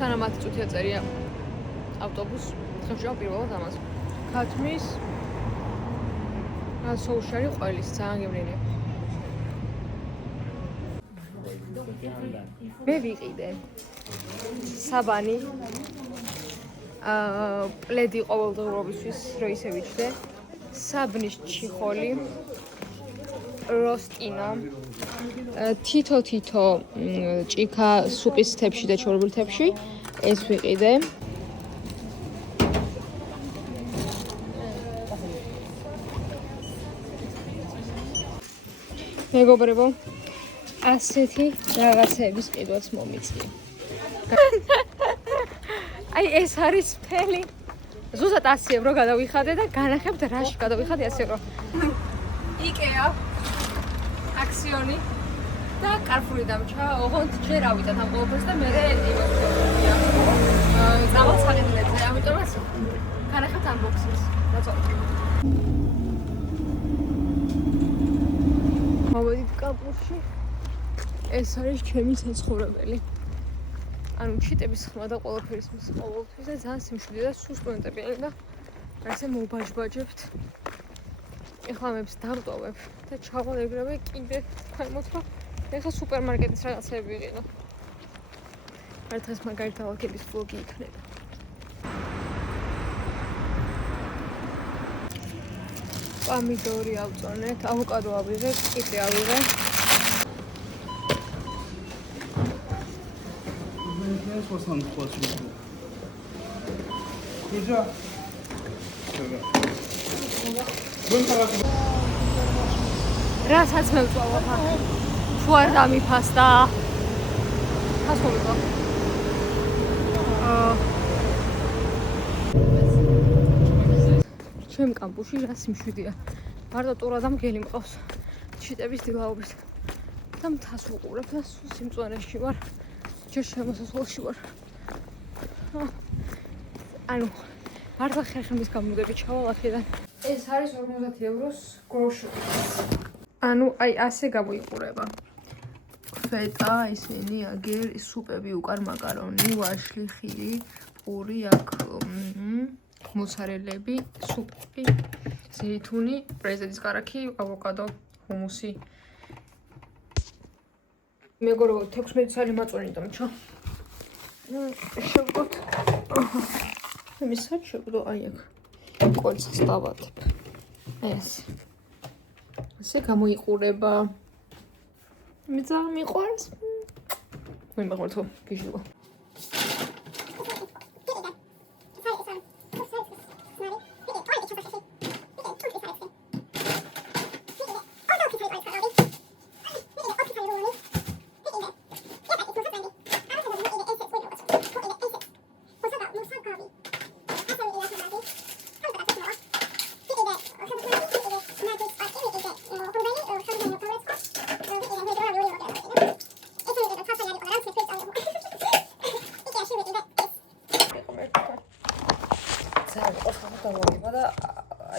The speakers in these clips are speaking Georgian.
თანამათი წუთია წერია ავტობუს. ხევშავ პირველად ამას. ქათმის სოუშარი ყველის ძალიან გემრიელია. მე ვიყიდე საბანი პლედი ყოველდღიურობისთვის რო ისე ვიჩდე. საბნის ჩიხოლი როსტინა თითო ჭიქა სუპის თებში და ჩორბულ თებში ეს ვიყიდე. მეგობრებო, ასეთი რაღაცების ყიდვაც მომიწია. აი ეს არის ფელი. ზუსტად 100 ევრო გადავიხადე და განახებთ რაში გადავიხადე 100 ევრო. იკეა აქციონი და კარფური დამჭა. ოღონდ ჯერ ავიდათ ამ ყოველფერს და მე იმას ვქონია. ზავალს აღიდგინეთ, ამიტომაც განახებთ unboxing-ს. დაწოლეთ. მოვედით კამპუსში. ეს არის ჩემი საცხოვრებელი. ანუ ჩიტების ხმა და ყველაფერის მის ყოველთვის და ძალიან სიმშვიდე და სულ სტუდენტები არიან და ასე მოვბაჟბაჟებთ. ეხლა მებს დავტოვებ და ჩავალ ეგრევე კიდე თქვენმოთ რომ ეხლა სუპერმარკეტის რაღაცები ვიყიდო. ერთხელ მაგარი დავალგების ვლოგი იქნება. პომიდორი ავწონეთ, ავოკადო ავიღეთ, კიტე ავიღეთ. Послан плачу. Куда? რასაც მე ვწვავ ახლა. თუ არ დამიფასდა. ხას მომიწვა. ჩემ კამპუსში რა სიმშვიდეა. მარტო ტურა და მგელი მყავს. ჩიტების დილაობით. და მთას ვუყურებ და სულ სიმწვანეში ვარ. ჯერ შემოსასვლელში ვარ. ანუ მართლა ხერხემის გამოდები ჩავალ აქედან. ეს არის 50 ევროს გროშერი. ანუ აი ასე გამოიყურება. ფეტა, ისინი აგერ სუპები უკარ მაკარონი, ვაშლი, ხილი, პური, აქ მოცარელები, სუპი, ზეითუნი, პრეზედის კარაქი, ავოკადო, ჰუმუსი. მეგობრებო, 16 წელი მაწვენი დამჭა. შევგოთ. იმის საჭ შევგდო აი აქ. კოლცს დავატებ. ეს. ასე გამოიყურება. მე ძალიან მიყვარს. მე მეგობრებო, გიჟდება.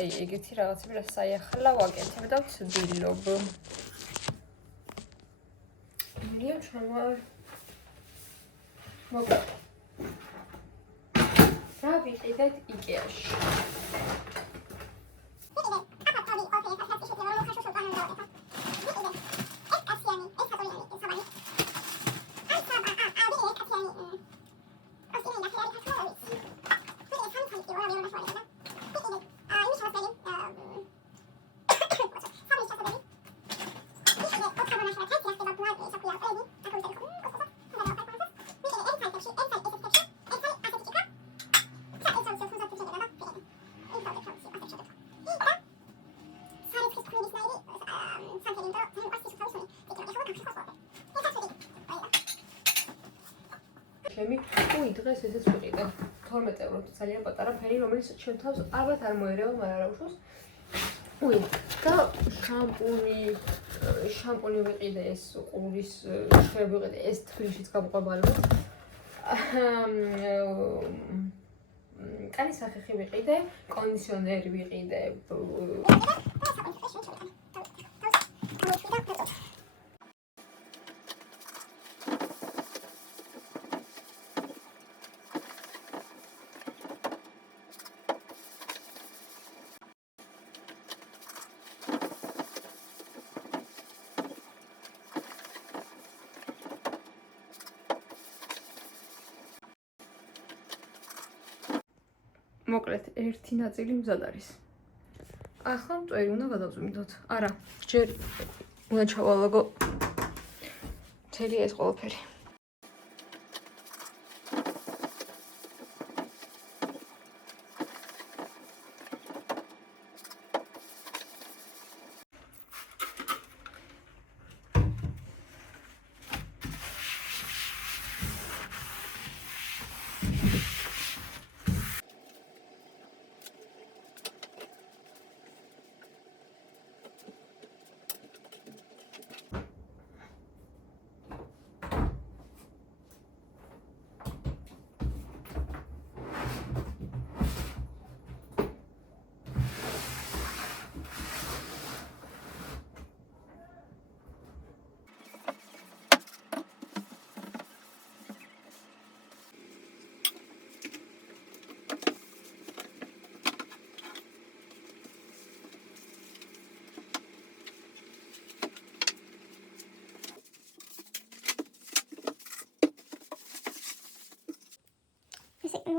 აი ეგეთი რაღაცები რა საიახლა ვაკეთებ და ვცდილობ. მე ჩამარ. მოგა. რა ვიყიდეთ იკეაში. დღეს ესეც ვიყიდე 12 ევროთ ძალიან პატარა ფერი რომელიც ჩემ თავს ალბათ არ მოერევა მაგრამ რა უშავს და შამპუნი ვიყიდე ეს ყურის შრები ვიყიდე ეს თბილისშიც გამოყვება ალბათ კანის სახეხი ვიყიდე კონდიციონერი ვიყიდე მოკლედ ერთი ნაწილი მზად არის. ახლა მტვერი უნდა გადავწმინდოთ. არა, ჯერ უნდა ჩავალაგო მთელი ეს ყველაფერი.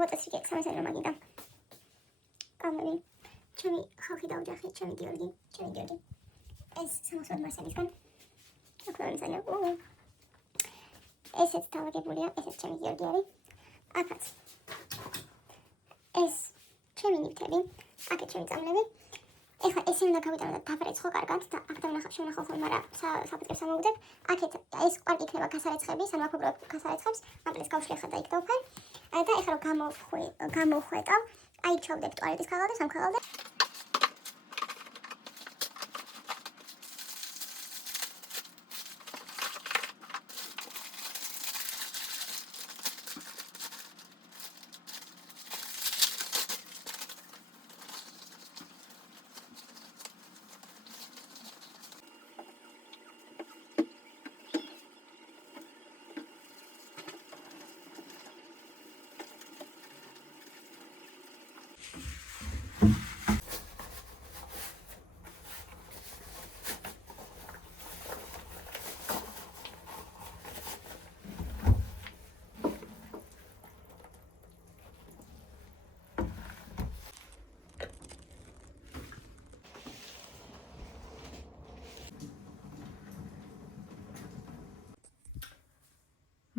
მოწესრიგე სამესარო მაგიდა. კამერი. ჩემი ხალხი დაუჯახე, ჩემი გიორგი. ეს სამოსოდ მარსელისგან. აკრონსანა. ესეც თავგებულია, ესეც ჩემი გიორგი არის. აქაც. ეს ჩემი ნივთები, აქეთ ჩემი წამლები. ეხლა ესე უნდა გავიტანო და დაფარეცხო კარგად და აქ დავინახავ ხოლმე, მაგრამ საფუძვლებს ამოვიდებ. აქეთ ეს კვარკი იქნება გასარეცხები, სანამ აქ გასარეცხებს, ამპლეს გავშლი ახლა და იქ დავფარ. და ეხლა რომ გამოხვეტავ, აი ჩავდებ ტუალეტის ქაღალდებს, ამ ქაღალდებს.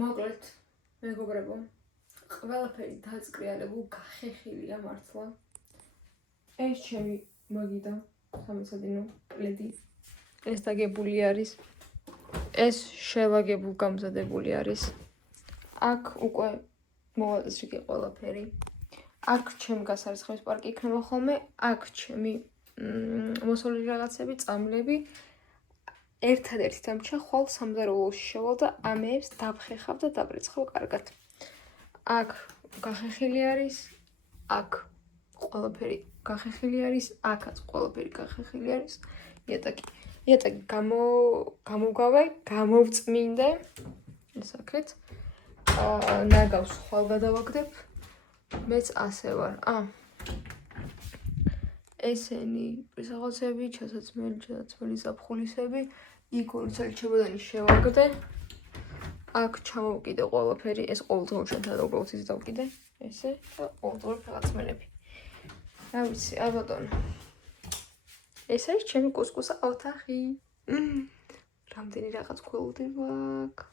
მოკლედ, მეგობრებო, ყველაფერი დაწყრიალებულ გახეხილია მართლა. ეს ჩემი მაგიდა, სამეცადინო პლედი. ეს დაგებული არის. ეს შევაგებულ გამზადებული არის. აქ უკვე მოვაწესრიგე ყველაფერი. აქ ჩემი გასარეცხების პარკი იქნება ხოლმე, აქ ჩემი მოსული რაღაცები, წამლები. ერთადერთი დამჭა ხვალ სამზარეულოში შევალ და ამეებს დავხეხავ და დაბრეცხავ კარგად. აქ გახეხილი არის, აქ ყველაფერი გახეხილი არის, აქაც ყველაფერი გახეხილი არის. იატაკი გამოვგავე, გამოვწმინდე. ეს აქეთ. ნაგავს ხვალ გადავაგდებ. მეც ასე ვარ. ესენი პრესაღაცები, ჩასაცმელი ზაფხულისები, იქ ორცალი ჩებადანი შევაგდე. აქ ჩამოვკიდე ყველაფერი, ეს ყოველდღიურ შენთან უბრალოდ ის დავკიდე, ესე და ყოველდღიურ ფეხაცმელები. რა ვიცი, აბატონო. ეს არის ჩემი კუსკუსა ოთახი. რამდენი რაღაც გველოდება აქ.